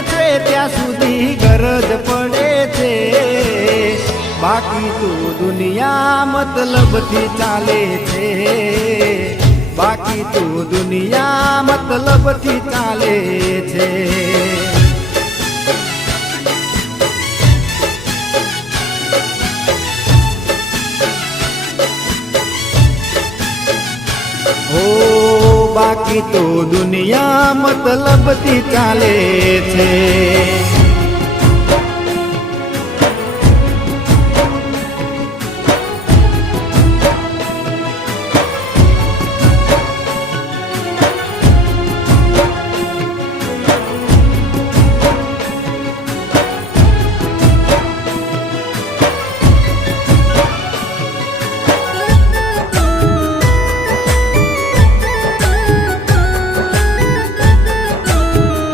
દુનિયા છે ત્યાં સુધી ગરજ પડે છે, બાકી તો દુનિયા મતલબથી ચાલે છે, બાકી તો દુનિયા મતલબથી ચાલે છે. ઓ બાકી તો દુનિયા મતલબથી ચાલે છે.